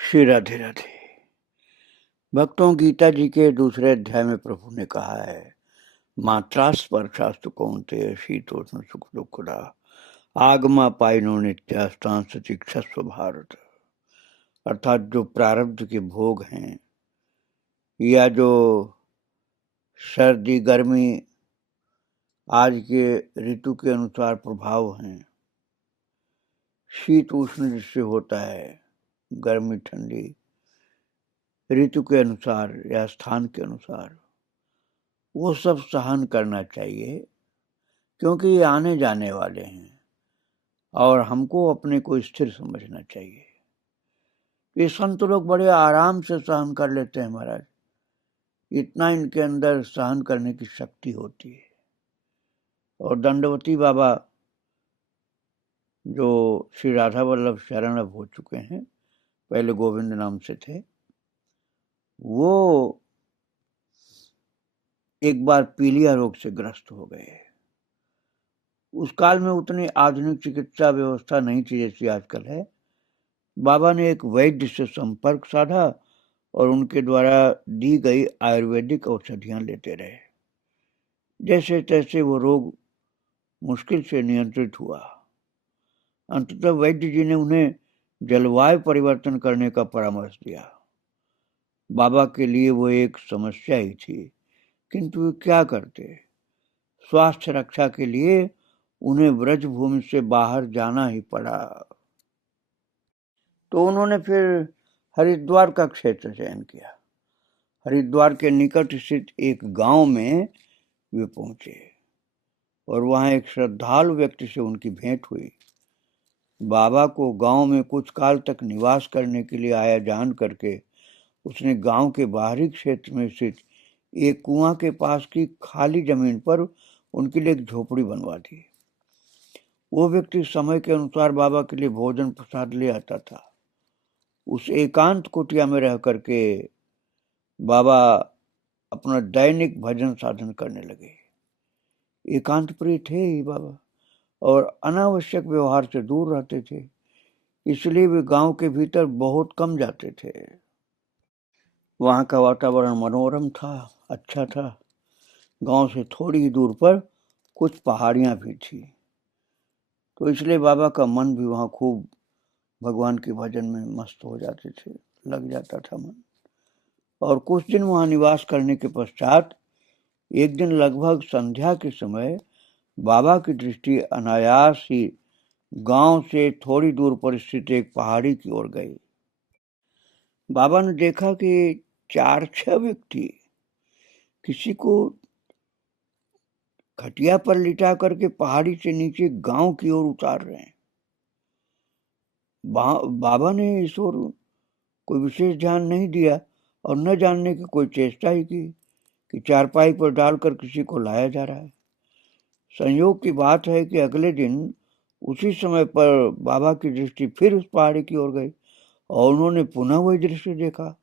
श्री राधे राधे। भक्तों, गीता जी के दूसरे अध्याय में प्रभु ने कहा है, मात्रा स्पर्शास्तु कौन्तेय शीतोष्ण सुख दुखदा आगमा पाइनो नित्यास्तान सतीक्षस्व भारत। अर्थात जो प्रारब्ध के भोग हैं या जो सर्दी गर्मी आज के ऋतु के अनुसार प्रभाव हैं, शीत उष्ण जिससे होता है, गर्मी ठंडी ऋतु के अनुसार या स्थान के अनुसार, वो सब सहन करना चाहिए, क्योंकि ये आने जाने वाले हैं और हमको अपने को स्थिर समझना चाहिए। ये संत लोग बड़े आराम से सहन कर लेते हैं महाराज, इतना इनके अंदर सहन करने की शक्ति होती है। और दंडवती बाबा जो श्री राधा वल्लभ शरण अब हो चुके हैं, पहले गोविंद नाम से थे, वो एक बार पीलिया रोग से ग्रस्त हो गए। उस काल में उतनी आधुनिक चिकित्सा व्यवस्था नहीं थी जैसी आजकल है। बाबा ने एक वैद्य से संपर्क साधा और उनके द्वारा दी गई आयुर्वेदिक औषधियां लेते रहे। जैसे तैसे वो रोग मुश्किल से नियंत्रित हुआ। अंततः वैद्य जी ने उन्हें जलवायु परिवर्तन करने का परामर्श दिया। बाबा के लिए वो एक समस्या ही थी, किंतु वे क्या करते। स्वास्थ्य रक्षा के लिए उन्हें ब्रज भूमि से बाहर जाना ही पड़ा। तो उन्होंने फिर हरिद्वार का क्षेत्र चयन किया। हरिद्वार के निकट स्थित एक गांव में वे पहुंचे और वहां एक श्रद्धालु व्यक्ति से उनकी भेंट हुई। बाबा को गांव में कुछ काल तक निवास करने के लिए आया जान करके उसने गांव के बाहरी क्षेत्र में स्थित एक कुआं के पास की खाली जमीन पर उनके लिए एक झोपड़ी बनवा दी। वो व्यक्ति समय के अनुसार बाबा के लिए भोजन प्रसाद ले आता था। उस एकांत कुटिया में रह करके बाबा अपना दैनिक भजन साधन करने लगे। एकांत प्रिय थे ही बाबा और अनावश्यक व्यवहार से दूर रहते थे, इसलिए वे गांव के भीतर बहुत कम जाते थे। वहां का वातावरण मनोरम था, अच्छा था। गांव से थोड़ी ही दूर पर कुछ पहाड़ियां भी थी, तो इसलिए बाबा का मन भी वहां खूब भगवान के भजन में मस्त हो जाते थे, लग जाता था मन। और कुछ दिन वहां निवास करने के पश्चात एक दिन लगभग संध्या के समय बाबा की दृष्टि अनायास ही गांव से थोड़ी दूर पर स्थित एक पहाड़ी की ओर गई। बाबा ने देखा कि 4-6 व्यक्ति किसी को खटिया पर लिटा करके पहाड़ी से नीचे गांव की ओर उतार रहे हैं। बाबा ने इस ओर कोई विशेष ध्यान नहीं दिया और न जानने की कोई चेष्टा ही की कि चारपाई पर डालकर किसी को लाया जा रहा है। संयोग की बात है कि अगले दिन उसी समय पर बाबा की दृष्टि फिर उस पहाड़ी की ओर गई और उन्होंने पुनः वही दृश्य देखा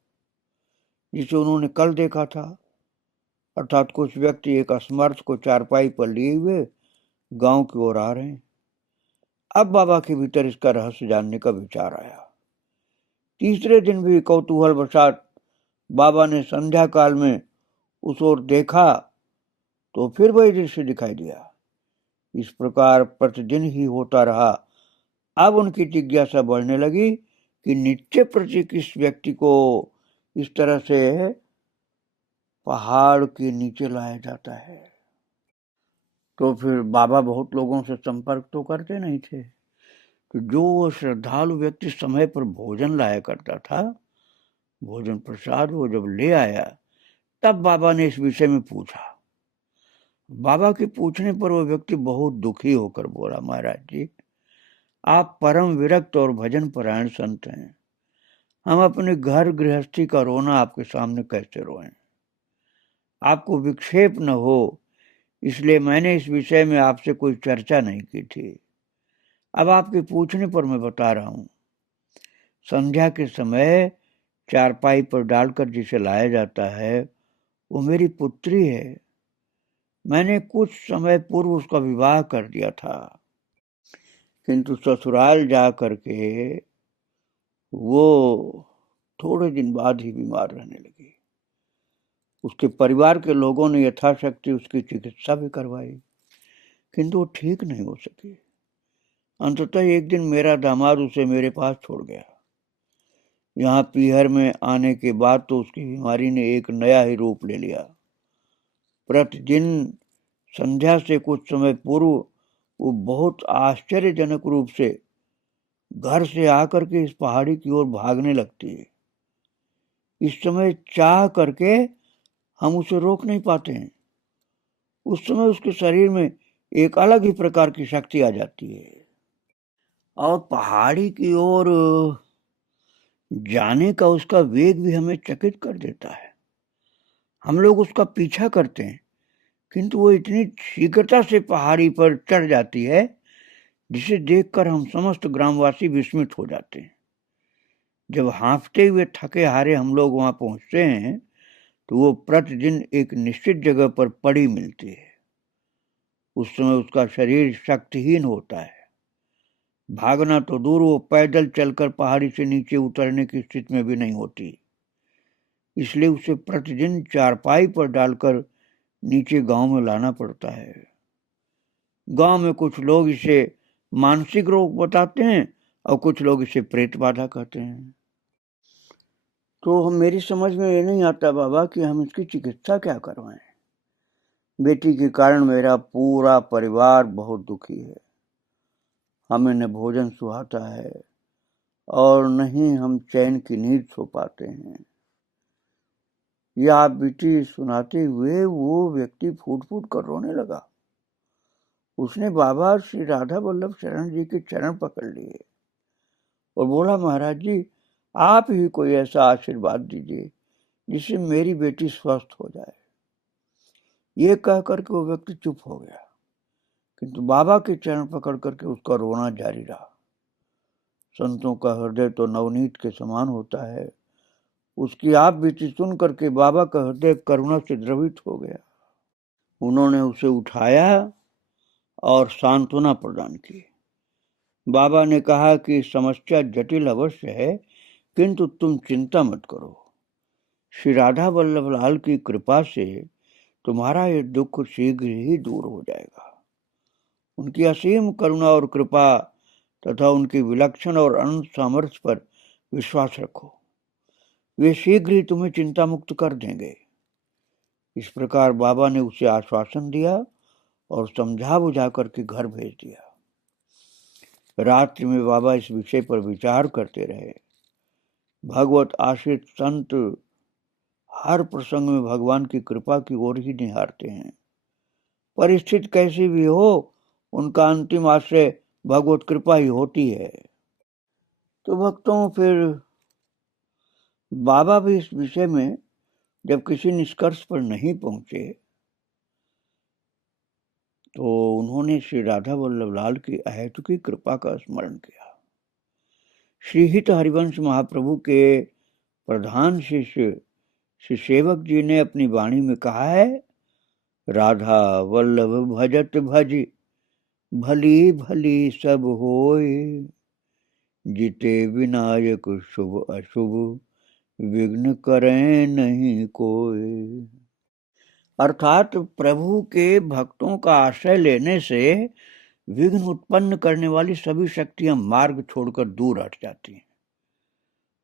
जिसे उन्होंने कल देखा था। अर्थात कुछ व्यक्ति एक असमर्थ को चारपाई पर लिए हुए गांव की ओर आ रहे हैं। अब बाबा के भीतर इसका रहस्य जानने का विचार आया। तीसरे दिन भी कौतूहल वशात बाबा ने संध्या काल में उस ओर देखा तो फिर वही दृश्य दिखाई दिया। इस प्रकार प्रतिदिन ही होता रहा। अब उनकी जिज्ञासा बढ़ने लगी कि नित्य प्रति किस व्यक्ति को इस तरह से पहाड़ के नीचे लाया जाता है। तो फिर बाबा बहुत लोगों से संपर्क तो करते नहीं थे, तो जो वो श्रद्धालु व्यक्ति समय पर भोजन लाया करता था, भोजन प्रसाद वो जब ले आया तब बाबा ने इस विषय में पूछा। बाबा के पूछने पर वो व्यक्ति बहुत दुखी होकर बोला, महाराज जी, आप परम विरक्त और भजन परायण संत हैं। हम अपने घर गृहस्थी का रोना आपके सामने कैसे रोएं। आपको विक्षेप न हो इसलिए मैंने इस विषय में आपसे कोई चर्चा नहीं की थी। अब आपके पूछने पर मैं बता रहा हूं। संध्या के समय चारपाई पर डालकर जिसे लाया जाता है वो मेरी पुत्री है। मैंने कुछ समय पूर्व उसका विवाह कर दिया था, किंतु ससुराल जा करके वो थोड़े दिन बाद ही बीमार रहने लगी। उसके परिवार के लोगों ने यथाशक्ति उसकी चिकित्सा भी करवाई, किंतु वो ठीक नहीं हो सकी। अंततः एक दिन मेरा दामाद उसे मेरे पास छोड़ गया। यहाँ पीहर में आने के बाद तो उसकी बीमारी ने एक नया ही रूप ले लिया। प्रतिदिन संध्या से कुछ समय पूर्व वो बहुत आश्चर्यजनक रूप से घर से आकर के इस पहाड़ी की ओर भागने लगती है। इस समय चाह करके हम उसे रोक नहीं पाते हैं। उस समय उसके शरीर में एक अलग ही प्रकार की शक्ति आ जाती है और पहाड़ी की ओर जाने का उसका वेग भी हमें चकित कर देता है। हम लोग उसका पीछा करते हैं, किंतु वो इतनी शीघ्रता से पहाड़ी पर चढ़ जाती है जिसे देखकर हम समस्त ग्रामवासी विस्मित हो जाते हैं। जब हाँफते हुए थके हारे हम लोग वहां पहुंचते हैं तो वो प्रतिदिन एक निश्चित जगह पर पड़ी मिलती है। उस समय उसका शरीर शक्तिहीन होता है। भागना तो दूर, वो पैदल चलकर पहाड़ी से नीचे उतरने की स्थिति में भी नहीं होती। इसलिए उसे प्रतिदिन चारपाई पर डालकर नीचे गांव में लाना पड़ता है। गांव में कुछ लोग इसे मानसिक रोग बताते हैं और कुछ लोग इसे प्रेत बाधा कहते हैं। तो मेरी समझ में ये नहीं आता बाबा कि हम इसकी चिकित्सा क्या करवाएं। बेटी के कारण मेरा पूरा परिवार बहुत दुखी है। हमें न भोजन सुहाता है और न ही हम चैन की नींद सो पाते हैं। यह आप बेटी सुनाते हुए वो व्यक्ति फूट फूट कर रोने लगा। उसने बाबा श्री राधा वल्लभ शरण जी के चरण पकड़ लिए और बोला, महाराज जी, आप ही कोई ऐसा आशीर्वाद दीजिए जिससे मेरी बेटी स्वस्थ हो जाए। ये कह करके वो व्यक्ति चुप हो गया, किंतु बाबा के चरण पकड़ करके उसका रोना जारी रहा। संतों का हृदय तो नवनीत के समान होता है। उसकी आप बेटी सुन करके बाबा का हृदय करुणा से द्रवित हो गया। उन्होंने उसे उठाया और सांत्वना प्रदान की। बाबा ने कहा कि समस्या जटिल अवश्य है, किंतु तुम चिंता मत करो। श्री राधा वल्लभ लाल की कृपा से तुम्हारा ये दुख शीघ्र ही दूर हो जाएगा। उनकी असीम करुणा और कृपा तथा उनकी विलक्षण और अनंत सामर्थ्य पर विश्वास रखो। वे शीघ्र ही तुम्हें चिंता मुक्त कर देंगे। इस प्रकार बाबा ने उसे आश्वासन दिया और समझा बुझा करके घर भेज दिया। रात्रि में बाबा इस विषय पर विचार करते रहे। भगवत आश्रित संत हर प्रसंग में भगवान की कृपा की ओर ही निहारते हैं। परिस्थिति कैसी भी हो, उनका अंतिम आश्रय भगवत कृपा ही होती है। तो भक्तों, फिर बाबा भी इस विषय में जब किसी निष्कर्ष पर नहीं पहुंचे तो उन्होंने श्री राधा वल्लभ लाल की अहेतुकी कृपा का स्मरण किया। श्री हित हरिवंश महाप्रभु के प्रधान शिष्य श्री सेवक जी ने अपनी वाणी में कहा है, राधा वल्लभ भजत भज भली भली सब होए, जिते विनायक शुभ अशुभ विघ्न करें नहीं कोई। अर्थात प्रभु के भक्तों का आश्रय लेने से विघ्न उत्पन्न करने वाली सभी शक्तियां मार्ग छोड़कर दूर हट जाती हैं।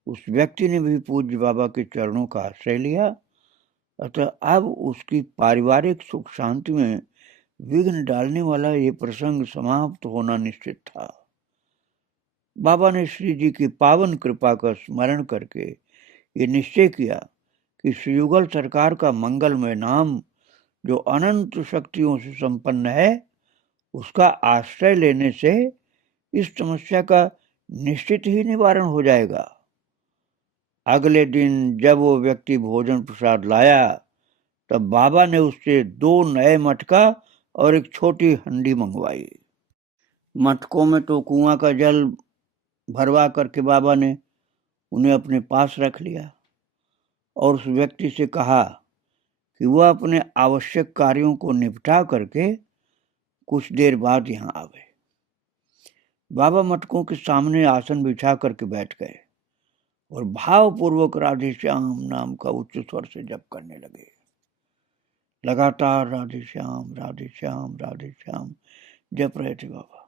उस व्यक्ति ने भी पूज्य बाबा के चरणों का आश्रय लिया, अतः अब उसकी पारिवारिक सुख शांति में विघ्न डालने वाला ये प्रसंग समाप्त होना निश्चित था। बाबा ने श्री जी की पावन कृपा का स्मरण करके ये निश्चय किया कि श्री युगल सरकार का मंगलमय नाम, जो अनंत शक्तियों से संपन्न है, उसका आश्रय लेने से इस समस्या का निश्चित ही निवारण हो जाएगा। अगले दिन जब वो व्यक्ति भोजन प्रसाद लाया, तब बाबा ने उससे 2 नए मटका और एक छोटी हंडी मंगवाई। मटकों में तो कुआं का जल भरवा करके बाबा ने उन्हें अपने पास रख लिया और उस व्यक्ति से कहा कि वह अपने आवश्यक कार्यों को निपटा करके कुछ देर बाद यहाँ आवे। बाबा मटकों के सामने आसन बिछा करके बैठ गए और भावपूर्वक राधे श्याम नाम का उच्च स्वर से जप करने लगे। लगातार राधे श्याम राधे श्याम राधे श्याम जप रहे थे बाबा।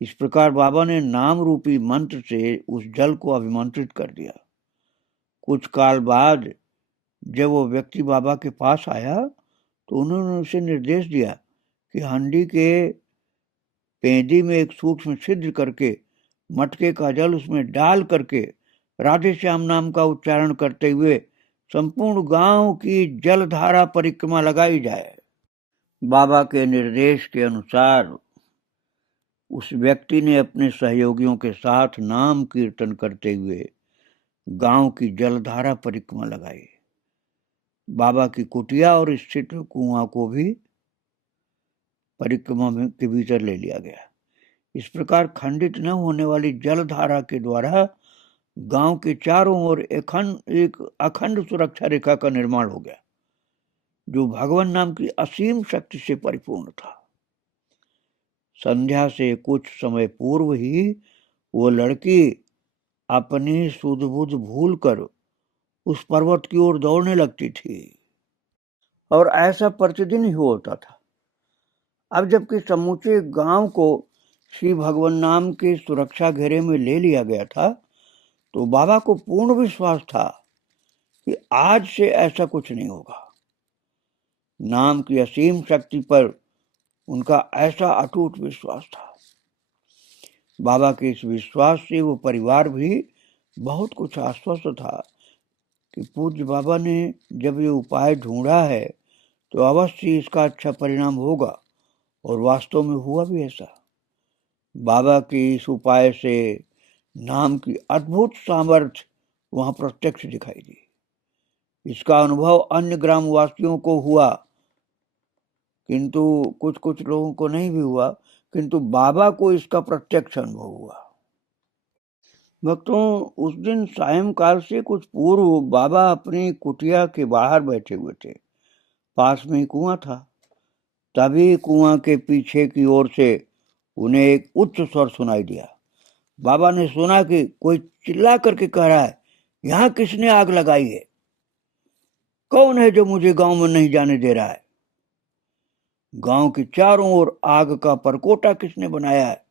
इस प्रकार बाबा ने नाम रूपी मंत्र से उस जल को अभिमंत्रित कर दिया। कुछ काल बाद जब वो व्यक्ति बाबा के पास आया तो उन्होंने उसे निर्देश दिया कि हांडी के पेंदी में एक सूक्ष्म छिद्र करके मटके का जल उसमें डाल करके राधे श्याम नाम का उच्चारण करते हुए संपूर्ण गांव की जलधारा परिक्रमा लगाई जाए। बाबा के निर्देश के अनुसार उस व्यक्ति ने अपने सहयोगियों के साथ नाम कीर्तन करते हुए गांव की जलधारा परिक्रमा लगाई। बाबा की कुटिया और स्थित कुआं को भी परिक्रमा के भीतर ले लिया गया। इस प्रकार खंडित न होने वाली जलधारा के द्वारा गांव के चारों ओर एक अखंड सुरक्षा रेखा का निर्माण हो गया, जो भगवान नाम की असीम शक्ति से परिपूर्ण था। संध्या से कुछ समय पूर्व ही वो लड़की अपनी सुध बुध भूल कर उस पर्वत की ओर दौड़ने लगती थी और ऐसा प्रतिदिन ही होता था। अब जबकि समूचे गांव को श्री भगवान नाम के सुरक्षा घेरे में ले लिया गया था, तो बाबा को पूर्ण विश्वास था कि आज से ऐसा कुछ नहीं होगा। नाम की असीम शक्ति पर उनका ऐसा अटूट विश्वास था। बाबा के इस विश्वास से वो परिवार भी बहुत कुछ आश्वस्त था कि पूज्य बाबा ने जब ये उपाय ढूंढा है तो अवश्य इसका अच्छा परिणाम होगा, और वास्तव में हुआ भी ऐसा। बाबा के इस उपाय से नाम की अद्भुत सामर्थ्य वहां प्रत्यक्ष दिखाई दी। इसका अनुभव अन्य ग्रामवासियों को हुआ, किंतु कुछ लोगों को नहीं भी हुआ, किंतु बाबा को इसका प्रत्यक्ष अनुभव हुआ। भक्तों, उस दिन सायंकाल से कुछ पूर्व बाबा अपनी कुटिया के बाहर बैठे हुए थे। पास में ही कुआं था। तभी कुआं के पीछे की ओर से उन्हें एक उच्च स्वर सुनाई दिया। बाबा ने सुना कि कोई चिल्ला करके कह रहा है, यहां किसने आग लगाई है? कौन है जो मुझे गांव में नहीं जाने दे रहा है? गांव के चारों ओर आग का परकोटा किसने बनाया है?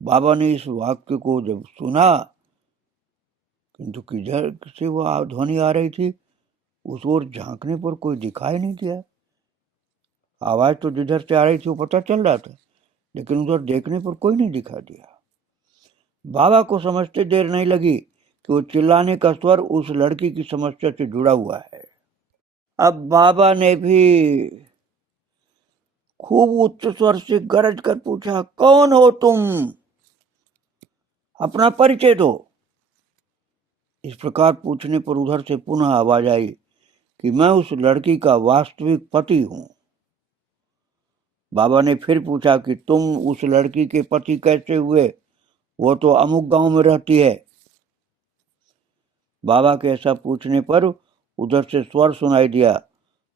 बाबा ने इस वाक्य को जब सुना, किंतु किधर से वह ध्वनि आ रही थी, उस ओर झांकने पर कोई दिखाई नहीं दिया। आवाज तो जिधर से आ रही थी वो पता चल रहा था, लेकिन उधर देखने पर कोई नहीं दिखा दिया। बाबा को समझते देर नहीं लगी कि वो चिल्लाने का स्वर उस लड़की की समस्या से जुड़ा हुआ है। अब बाबा ने भी खूब उच्च स्वर से गरज कर पूछा, कौन हो तुम? अपना परिचय दो। इस प्रकार पूछने पर उधर से पुनः आवाज आई कि मैं उस लड़की का वास्तविक पति हूं। बाबा ने फिर पूछा कि तुम उस लड़की के पति कैसे हुए? वो तो अमुक गांव में रहती है। बाबा के ऐसा पूछने पर उधर से स्वर सुनाई दिया,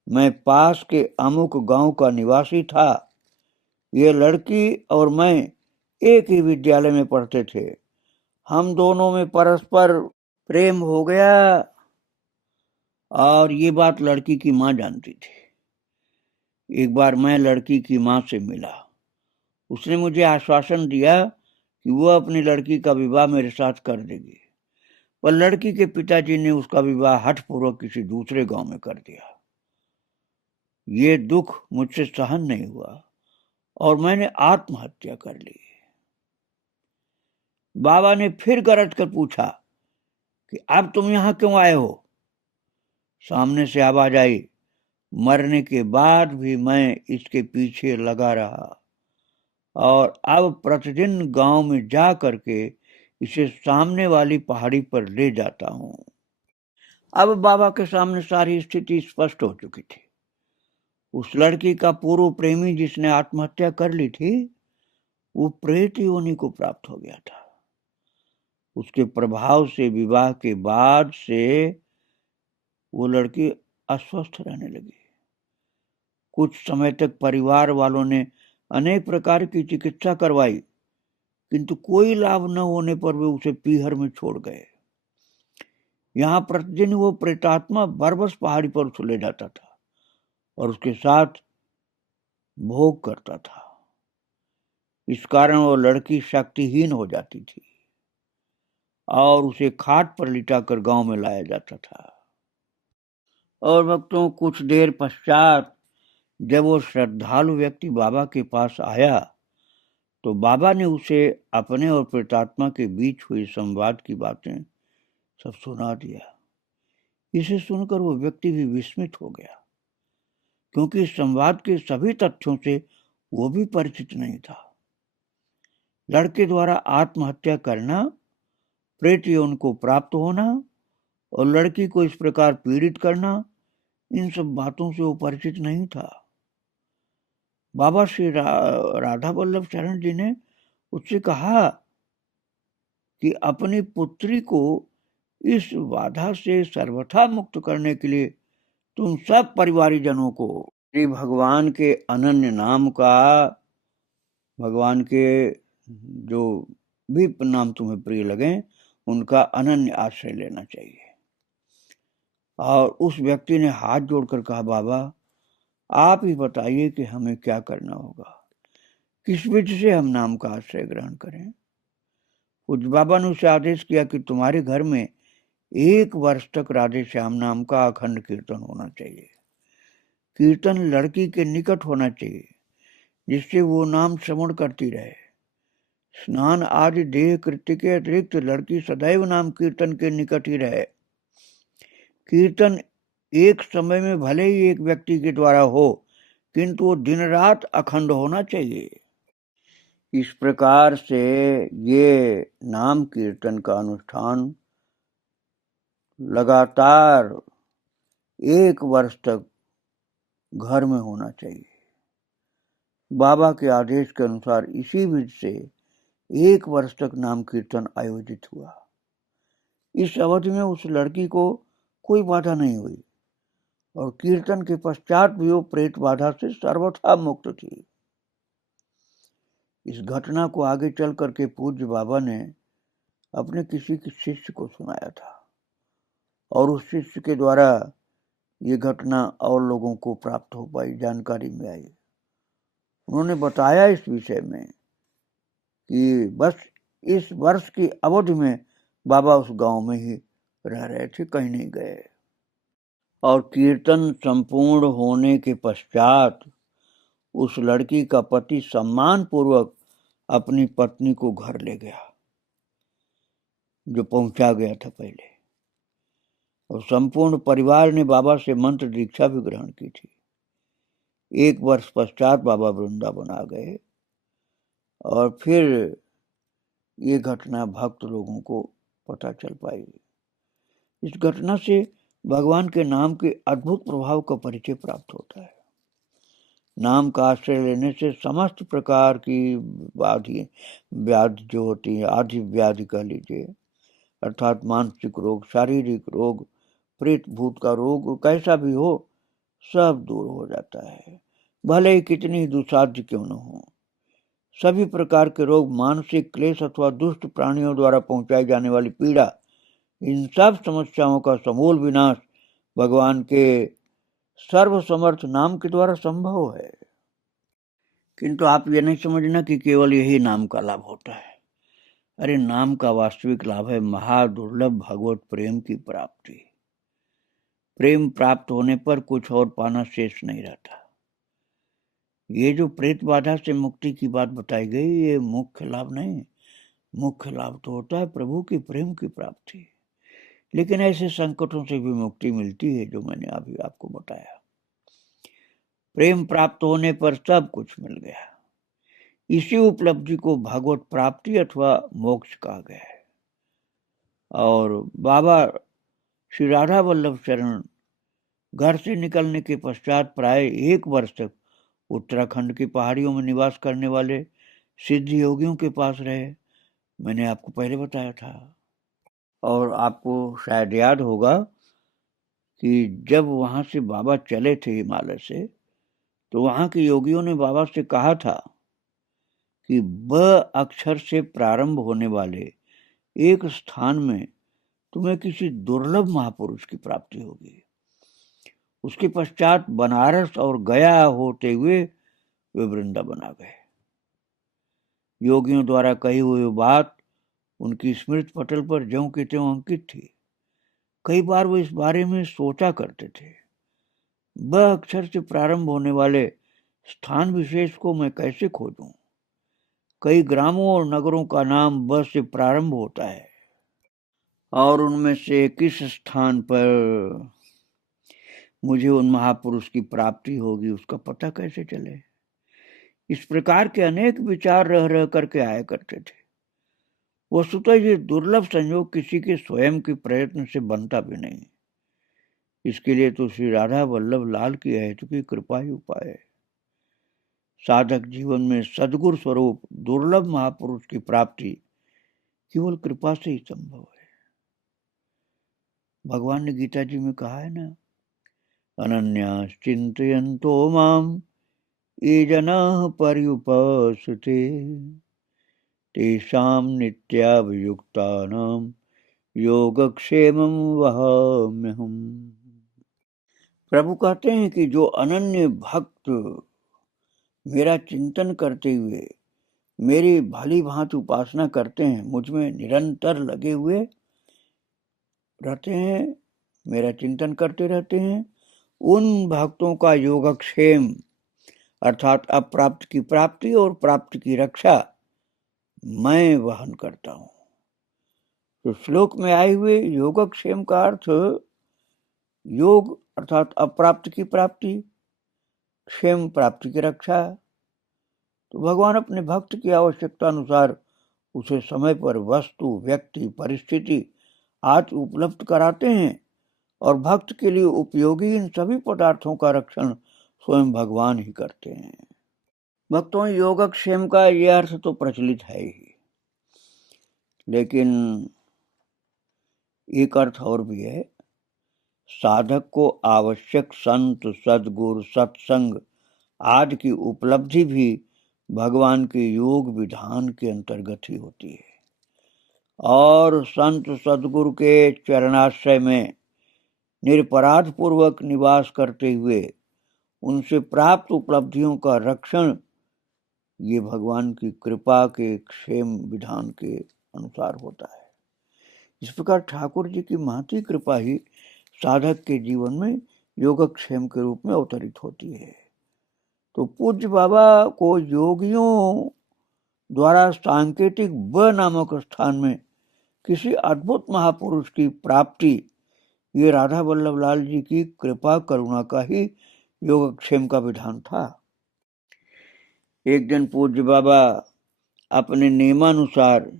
मैं पास के अमुक गांव का निवासी था। ये लड़की और मैं एक ही विद्यालय में पढ़ते थे। हम दोनों में परस्पर प्रेम हो गया, और ये बात लड़की की मां जानती थी। एक बार मैं लड़की की मां से मिला। उसने मुझे आश्वासन दिया कि वह अपनी लड़की का विवाह मेरे साथ कर देगी, पर लड़की के पिताजी ने उसका विवाह हठपूर्वक किसी दूसरे गांव में कर दिया। ये दुख मुझसे सहन नहीं हुआ और मैंने आत्महत्या कर ली। बाबा ने फिर गरज कर पूछा कि अब तुम यहां क्यों आए हो? सामने से आवाज आई, मरने के बाद भी मैं इसके पीछे लगा रहा और अब प्रतिदिन गांव में जा करके इसे सामने वाली पहाड़ी पर ले जाता हूं। अब बाबा के सामने सारी स्थिति स्पष्ट हो चुकी थी। उस लड़की का पूर्व प्रेमी जिसने आत्महत्या कर ली थी, वो प्रेत योनि को प्राप्त हो गया था। उसके प्रभाव से विवाह के बाद से वो लड़की अस्वस्थ रहने लगी। कुछ समय तक परिवार वालों ने अनेक प्रकार की चिकित्सा करवाई, किंतु कोई लाभ न होने पर वे उसे पीहर में छोड़ गए। यहाँ प्रतिदिन वो प्रेतात्मा बरबस पहाड़ी पर उसे ले जाता था और उसके साथ भोग करता था। इस कारण वो लड़की शक्तिहीन हो जाती थी और उसे खाट पर लिटाकर गांव में लाया जाता था। और भक्तों, कुछ देर पश्चात जब वो श्रद्धालु व्यक्ति बाबा के पास आया तो बाबा ने उसे अपने और प्रेतात्मा के बीच हुई संवाद की बातें सब सुना दिया। इसे सुनकर वो व्यक्ति भी विस्मित हो गया, क्योंकि इस संवाद के सभी तथ्यों से वो भी परिचित नहीं था। लड़के द्वारा आत्महत्या करना, प्रेत यौन को प्राप्त होना और लड़की को इस प्रकार पीड़ित करना, इन सब बातों से वो परिचित नहीं था। बाबा श्री राधा वल्लभ शरण जी ने उससे कहा कि अपनी पुत्री को इस बाधा से सर्वथा मुक्त करने के लिए तुम सब परिवारीजनों को श्री भगवान के अनन्य नाम का, भगवान के जो भी नाम तुम्हें प्रिय लगे उनका अनन्य आश्रय लेना चाहिए। और उस व्यक्ति ने हाथ जोड़कर कहा, बाबा आप ही बताइए कि हमें क्या करना होगा, किस विधि से हम नाम का आश्रय ग्रहण करें। पूज्य बाबा ने उसे आदेश किया कि तुम्हारे घर में 1 वर्ष तक राधे श्याम नाम का अखंड कीर्तन होना चाहिए। कीर्तन लड़की के निकट होना चाहिए, जिससे वो नाम श्रवण करती रहे। स्नान आदि देह कृत्य के अतिरिक्त लड़की सदैव नाम कीर्तन के निकट ही रहे। कीर्तन एक समय में भले ही एक व्यक्ति के द्वारा हो, किंतु वो दिन रात अखंड होना चाहिए। इस प्रकार से ये नाम कीर्तन का अनुष्ठान लगातार 1 वर्ष तक घर में होना चाहिए। बाबा के आदेश के अनुसार इसी विधि से 1 वर्ष तक नाम कीर्तन आयोजित हुआ। इस अवधि में उस लड़की को कोई बाधा नहीं हुई और कीर्तन के पश्चात भी वो प्रेत बाधा से सर्वथा मुक्त थी। इस घटना को आगे चल करके पूज्य बाबा ने अपने किसी शिष्य को सुनाया था और उस शिष्य के द्वारा ये घटना और लोगों को प्राप्त हो पाई, जानकारी में आई। उन्होंने बताया इस विषय में कि बस इस वर्ष की अवधि में बाबा उस गांव में ही रह रहे थे, कहीं नहीं गए। और कीर्तन संपूर्ण होने के पश्चात उस लड़की का पति सम्मान पूर्वक अपनी पत्नी को घर ले गया, जो पहुंचा गया था पहले, और संपूर्ण परिवार ने बाबा से मंत्र दीक्षा भी ग्रहण की थी। 1 वर्ष पश्चात बाबा वृंदावन आ गए और फिर ये घटना भक्त लोगों को पता चल पाई। इस घटना से भगवान के नाम के अद्भुत प्रभाव का परिचय प्राप्त होता है। नाम का आश्रय लेने से समस्त प्रकार की व्याधि जो होती है, आदि व्याधि कह लीजिए, अर्थात मानसिक रोग, शारीरिक रोग, प्रेत भूत का रोग कैसा भी हो, सब दूर हो जाता है। भले ही कितनी ही दुसाध्य क्यों न हो, सभी प्रकार के रोग, मानसिक क्लेश अथवा दुष्ट प्राणियों द्वारा पहुंचाई जाने वाली पीड़ा, इन सब समस्याओं का समूल विनाश भगवान के सर्वसमर्थ नाम के द्वारा संभव है। किंतु आप ये नहीं समझना कि केवल यही नाम का लाभ होता है। अरे, नाम का वास्तविक लाभ है महादुर्लभ भगवत प्रेम की प्राप्ति। प्रेम प्राप्त होने पर कुछ और पाना शेष नहीं रहता। ये जो प्रेत बाधा से मुक्ति की बात बताई गई, ये मुख्य लाभ नहीं। मुख्य लाभ तो होता है प्रभु के प्रेम की प्राप्ति। लेकिन ऐसे संकटों से भी मुक्ति मिलती है, जो मैंने अभी आपको बताया। प्रेम प्राप्त होने पर सब कुछ मिल गया। इसी उपलब्धि को भगवत प्राप्ति अथवा मोक्ष कहा गया है। और बाबा श्री राधा वल्लभ शरण घर से निकलने के पश्चात प्राय 1 वर्ष तक उत्तराखंड की पहाड़ियों में निवास करने वाले सिद्ध योगियों के पास रहे। मैंने आपको पहले बताया था। और आपको शायद याद होगा कि जब वहां से बाबा चले थे हिमालय से, तो वहां के योगियों ने बाबा से कहा था कि ब अक्षर से प्रारंभ होने वाले एक स्थान में तुम्हें किसी दुर्लभ महापुरुष की प्राप्ति होगी। उसके पश्चात बनारस और गया होते हुए वे वृंदावन आ गए। योगियों द्वारा कही हुई बात उनकी स्मृति पटल पर ज्यों की त्यों अंकित थी। कई बार वो इस बारे में सोचा करते थे, ब अक्षर से प्रारंभ होने वाले स्थान विशेष को मैं कैसे खोजूं? कई ग्रामों और नगरों का नाम ब से प्रारंभ होता है और उनमें से किस स्थान पर मुझे उन महापुरुष की प्राप्ति होगी उसका पता कैसे चले? इस प्रकार के अनेक विचार रह रह करके आया करते थे। वस्तुतः ये दुर्लभ संयोग किसी के स्वयं के प्रयत्न से बनता भी नहीं। इसके लिए तो श्री राधा वल्लभ लाल की हेतु की कृपा ही उपाय है। साधक जीवन में सद्गुरु स्वरूप दुर्लभ महापुरुष की प्राप्ति केवल कृपा से ही संभव है। भगवान ने गीता जी में कहा है ना, अनन्यास चिंतयन्तो माम ये जनाः पर्युपासते तेषां नित्याभियुक्तानां योगक्षेमं वहाम्यहम्। प्रभु कहते हैं कि जो अनन्य भक्त मेरा चिंतन करते हुए मेरी भली भांति उपासना करते हैं, मुझ में निरंतर लगे हुए रहते हैं, मेरा चिंतन करते रहते हैं, उन भक्तों का योगक्षेम अर्थात अप्राप्त की प्राप्ति और प्राप्त की रक्षा मैं वहन करता हूं। तो श्लोक में आए हुए योगक्षेम का अर्थ योग अर्थात अप्राप्त की प्राप्ति, क्षेम प्राप्ति की रक्षा। तो भगवान अपने भक्त की आवश्यकता अनुसार उसे समय पर वस्तु, व्यक्ति, परिस्थिति आदि उपलब्ध कराते हैं और भक्त के लिए उपयोगी इन सभी पदार्थों का रक्षण स्वयं भगवान ही करते हैं। भक्तों, योगक्षेम का यह अर्थ तो प्रचलित है ही, लेकिन एक अर्थ और भी है। साधक को आवश्यक संत, सद्गुरु, सत्संग आदि की उपलब्धि भी भगवान के योग विधान के अंतर्गत ही होती है और संत सद्गुरु के चरणाश्रय में निरपराध पूर्वक निवास करते हुए उनसे प्राप्त उपलब्धियों का रक्षण ये भगवान की कृपा के क्षेम विधान के अनुसार होता है। इस प्रकार ठाकुर जी की महती कृपा ही साधक के जीवन में योगक्षेम के रूप में अवतरित होती है। तो पूज्य बाबा को योगियों द्वारा सांकेतिक ब नामक स्थान में किसी अद्भुत महापुरुष की प्राप्ति ये राधा वल्लभ लाल जी की कृपा करुणा का ही योगक्षेम का विधान था। एक दिन पूज्य बाबा अपने नियमानुसार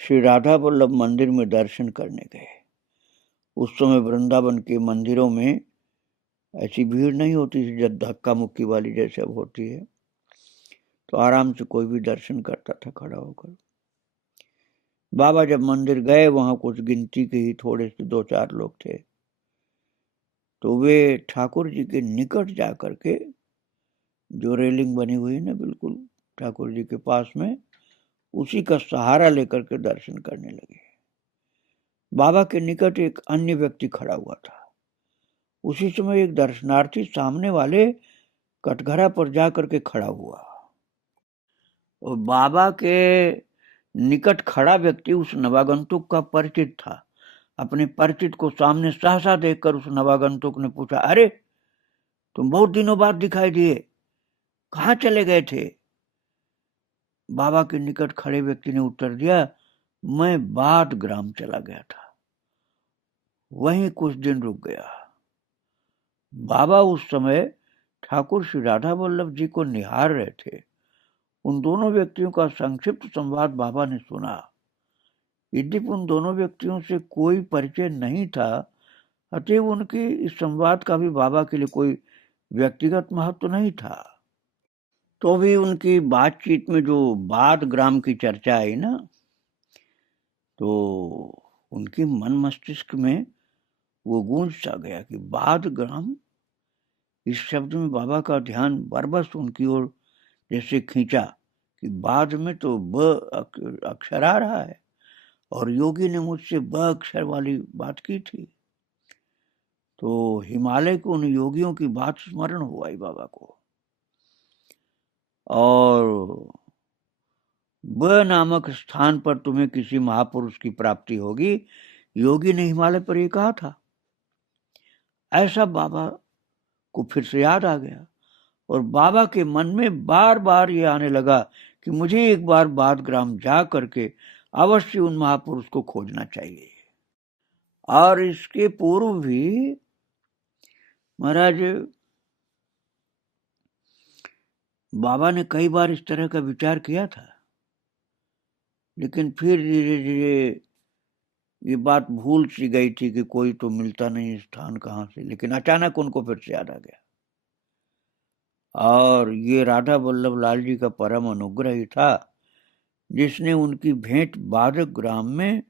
श्री राधा वल्लभ मंदिर में दर्शन करने गए। उस समय वृंदावन के मंदिरों में ऐसी भीड़ नहीं होती थी जब धक्का मुक्की वाली जैसे अब होती है, तो आराम से कोई भी दर्शन करता था खड़ा होकर। बाबा जब मंदिर गए वहां कुछ गिनती के ही थोड़े से 2-4 लोग थे, तो वे ठाकुर जी के निकट जा करके, जो रेलिंग बनी हुई है ना बिल्कुल ठाकुर जी के पास में, उसी का सहारा लेकर के दर्शन करने लगे। बाबा के निकट एक अन्य व्यक्ति खड़ा हुआ था। उसी समय एक दर्शनार्थी सामने वाले कटघरा पर जा करके खड़ा हुआ और बाबा के निकट खड़ा व्यक्ति उस नवागंतुक का परिचित था। अपने परिचित को सामने सहसा देखकर उस नवागंतुक ने पूछा, अरे तुम बहुत दिनों बाद दिखाई दिए, कहाँ चले गए थे? बाबा के निकट खड़े व्यक्ति ने उत्तर दिया, मैं बाद ग्राम चला गया था, वहीं कुछ दिन रुक गया। बाबा उस समय ठाकुर श्री राधा वल्लभ जी को निहार रहे थे। उन दोनों व्यक्तियों का संक्षिप्त संवाद बाबा ने सुना। यद्यपि उन दोनों व्यक्तियों से कोई परिचय नहीं था, अतएव उनके इस संवाद का भी बाबा के लिए कोई व्यक्तिगत महत्व नहीं था। तो भी उनकी बातचीत में जो बाद ग्राम की चर्चा आई ना, तो उनके मन मस्तिष्क में वो गूंज सा गया कि बाद ग्राम। इस शब्द में बाबा का ध्यान बरबस उनकी ओर जैसे खींचा कि बाद में तो ब अक्षर आ रहा है और योगी ने मुझसे ब अक्षर वाली बात की थी। तो हिमालय के उन योगियों की बात स्मरण हुआ बाबा को, और ब नामक स्थान पर तुम्हें किसी महापुरुष की प्राप्ति होगी, योगी ने हिमालय पर ये कहा था। ऐसा बाबा को फिर से याद आ गया और बाबा के मन में बार बार ये आने लगा कि मुझे एक बार बादग्राम जा करके अवश्य उन महापुरुष को खोजना चाहिए। और इसके पूर्व भी महाराज बाबा ने कई बार इस तरह का विचार किया था, लेकिन फिर धीरे धीरे ये बात भूल सी गई थी कि कोई तो मिलता नहीं स्थान कहाँ से, लेकिन अचानक उनको फिर से याद आ गया। और ये राधा वल्लभ लाल जी का परम अनुग्रह ही था जिसने उनकी भेंट बादग्राम में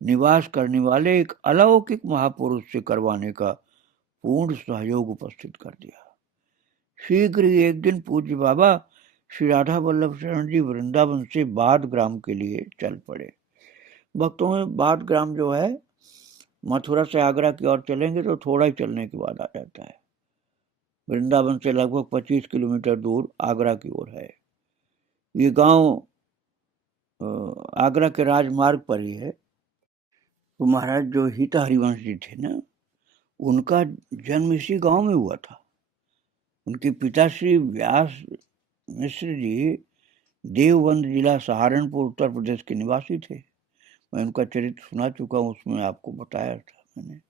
निवास करने वाले एक अलौकिक महापुरुष से करवाने का पूर्ण सहयोग उपस्थित कर दिया। शीघ्र ही एक दिन पूज्य बाबा श्री राधा वल्लभ शरण जी वृंदावन से बादग्राम के लिए चल पड़े। भक्तों में बादग्राम जो है मथुरा से आगरा की ओर चलेंगे तो थोड़ा ही चलने के बाद आ जाता है। वृंदावन से लगभग 25 किलोमीटर दूर आगरा की ओर है। ये गांव आगरा के राजमार्ग पर ही है। तो महाराज जो हिता हरिवंश जी थे ना, उनका जन्म इसी गांव में हुआ था। उनके पिता श्री व्यास मिश्र जी देवबंद जिला सहारनपुर उत्तर प्रदेश के निवासी थे। मैं उनका चरित्र सुना चुका हूँ, उसमें आपको बताया था मैंने।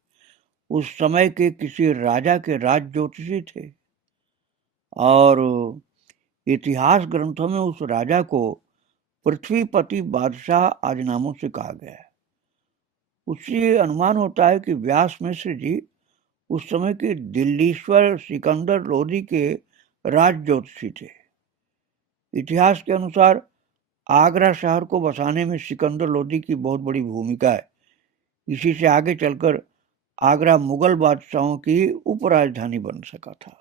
उस समय के किसी राजा के राज ज्योतिषी थे और इतिहास ग्रंथों में उस राजा को पृथ्वीपति बादशाह आदि नामों से कहा गया है। उससे अनुमान होता है कि व्यास मिश्र जी उस समय के दिल्लीश्वर सिकंदर लोदी के राज ज्योतिषी थे। इतिहास के अनुसार आगरा शहर को बसाने में सिकंदर लोदी की बहुत बड़ी भूमिका है। इसी से आगे चलकर आगरा मुगल बादशाहों की उपराजधानी बन सका था।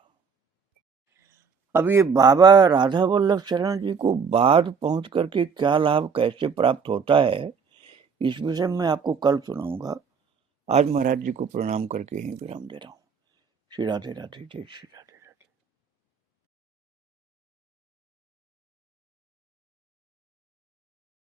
अब ये बाबा राधा वल्लभ शरण जी को बाद पहुंच करके क्या लाभ कैसे प्राप्त होता है, इस विषय में आपको कल सुनाऊंगा। आज महाराज जी को प्रणाम करके ही विराम दे रहा हूँ। श्री राधे राधे, जय श्री राधे।